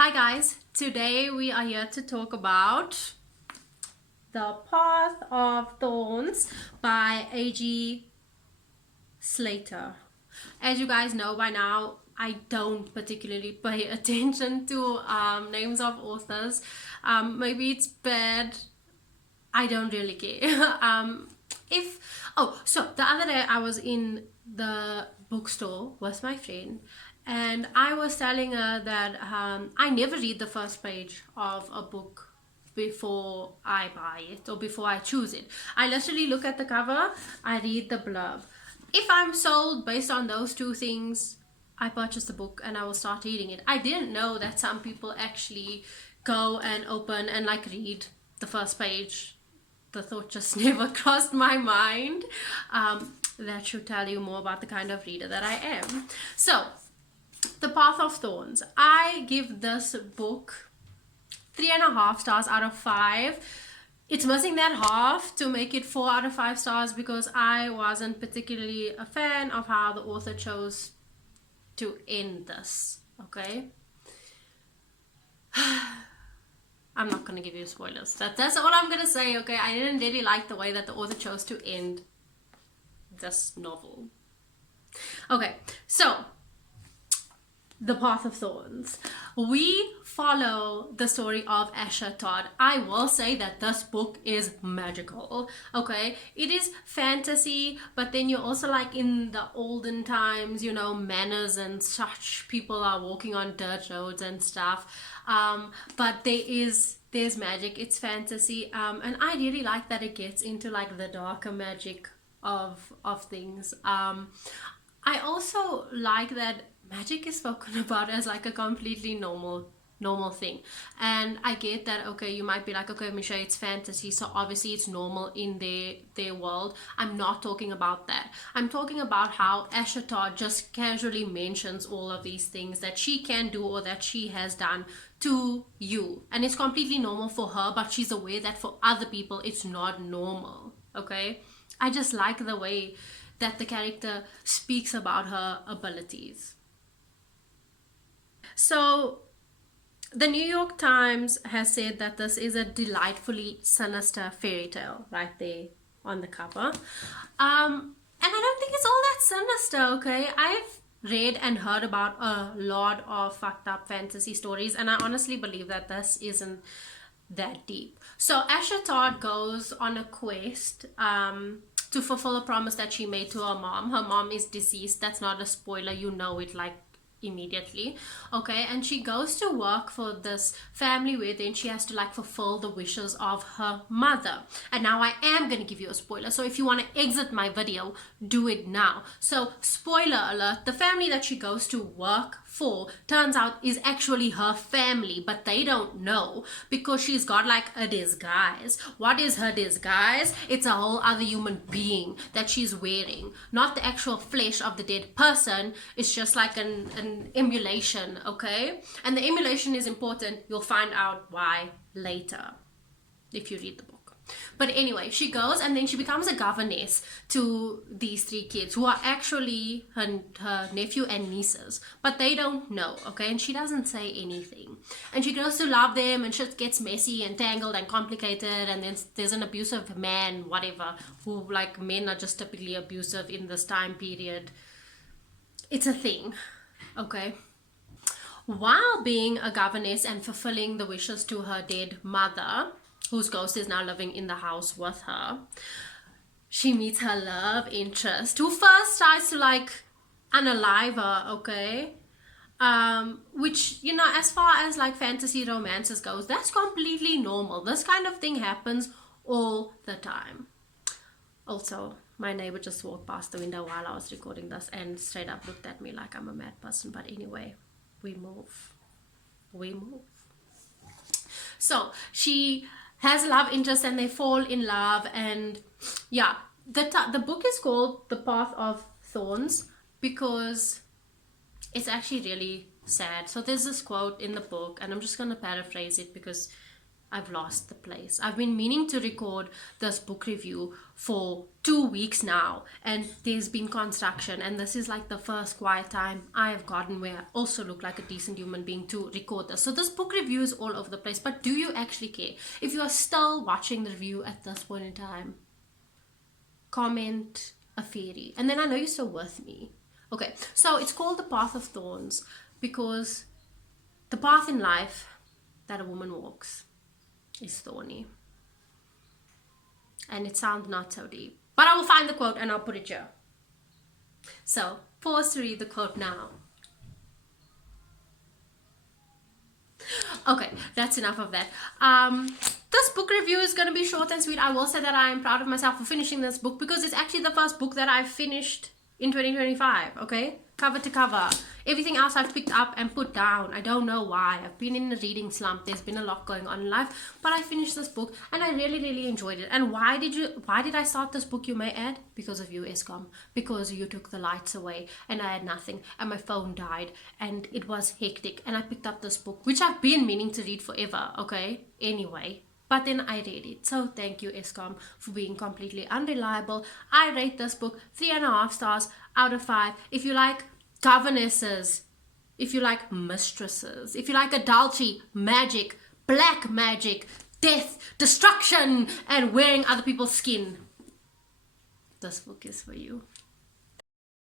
Hi guys, today we are here to talk about The Path of Thorns by A.G. Slatter. As you guys know by now, I don't particularly pay attention to names of authors. Maybe it's bad. I don't really care. So the other day I was in the bookstore with my friend, and I was telling her that I never read the first page of a book before I buy it or before I choose it. I literally look at the cover, I read the blurb. If I'm sold based on those two things, I purchase the book and I will start reading it. I didn't know that some people actually go and open and read the first page. The thought just never crossed my mind. That should tell you more about the kind of reader that I am. So, The Path of Thorns. I give this book 3.5 stars out of 5. It's missing that half to make it 4 out of 5 stars because I wasn't particularly a fan of how the author chose to end this. Okay? I'm not going to give you spoilers. That's all I'm going to say, okay? I didn't really like the way that the author chose to end this novel. Okay, so The Path of Thorns. We follow the story of Asher Todd. I will say that this book is magical, okay? It is fantasy, but then you're also in the olden times, manners and such. People are walking on dirt roads and stuff. But there's magic. It's fantasy. And I really like that it gets into the darker magic of things. I also like that magic is spoken about as a completely normal thing, and I get that. Okay, you might be okay, Misha, it's fantasy, so obviously it's normal in their world. I'm not talking about that. I'm talking about how Asher Todd just casually mentions all of these things that she can do or that she has done to you, and it's completely normal for her, but she's aware that for other people it's not normal. Okay, I just like the way that the character speaks about her abilities. So, the New York Times has said that this is a delightfully sinister fairy tale, right there on the cover. And I don't think it's all that sinister, okay? I've read and heard about a lot of fucked up fantasy stories, and I honestly believe that this isn't that deep. So, Asher Todd goes on a quest to fulfill a promise that she made to her mom. Her mom is deceased. That's not a spoiler. You know it immediately. Okay, and she goes to work for this family where then she has to fulfill the wishes of her mother. And now I am going to give you a spoiler, so if you want to exit my video, do it now. So spoiler alert, the family that she goes to work for turns out is actually her family, but they don't know because she's got a disguise. What is her disguise? It's a whole other human being that she's wearing, not the actual flesh of the dead person. It's just an emulation, okay? And the emulation is important. You'll find out why later if you read the book. But anyway, she goes and then she becomes a governess to these 3 kids who are actually her nephew and nieces, but they don't know, okay? And she doesn't say anything. And she goes to love them, and shit gets messy and tangled and complicated, and then there's an abusive man, whatever, who men are just typically abusive in this time period. It's a thing, okay? While being a governess and fulfilling the wishes to her dead mother, whose ghost is now living in the house with her, she meets her love interest, who first tries to unalive her, okay? Which, as far as fantasy romances goes, that's completely normal. This kind of thing happens all the time. Also, my neighbor just walked past the window while I was recording this and straight up looked at me like I'm a mad person. But anyway, we move. So she has a love interest and they fall in love, and yeah, the book is called The Path of Thorns because it's actually really sad. So there's this quote in the book, and I'm just going to paraphrase it because I've lost the place. I've been meaning to record this book review for 2 weeks now, and there's been construction, and this is like the first quiet time I have gotten where I also look like a decent human being to record this. So this book review is all over the place, but do you actually care? If you are still watching the review at this point in time, comment a fairy, and then I know you're still with me. Okay, so it's called The Path of Thorns because the path in life that a woman walks is thorny. And it sounds not so deep. But I will find the quote and I'll put it here. So, pause to read the quote now. Okay, that's enough of that. This book review is going to be short and sweet. I will say that I am proud of myself for finishing this book because it's actually the first book that I've finished in 2025, okay? Cover to cover. Everything else I've picked up and put down. I don't know why. I've been in a reading slump. There's been a lot going on in life, but I finished this book and I really, really enjoyed it. And why did I start this book, you may add? Because of you, Escom. Because you took the lights away and I had nothing and my phone died and it was hectic, and I picked up this book, which I've been meaning to read forever, okay? Anyway. But then I read it. So thank you, Escom, for being completely unreliable. I rate this book 3.5 stars out of 5. If you like governesses, if you like mistresses, if you like adultery, magic, black magic, death, destruction, and wearing other people's skin, this book is for you.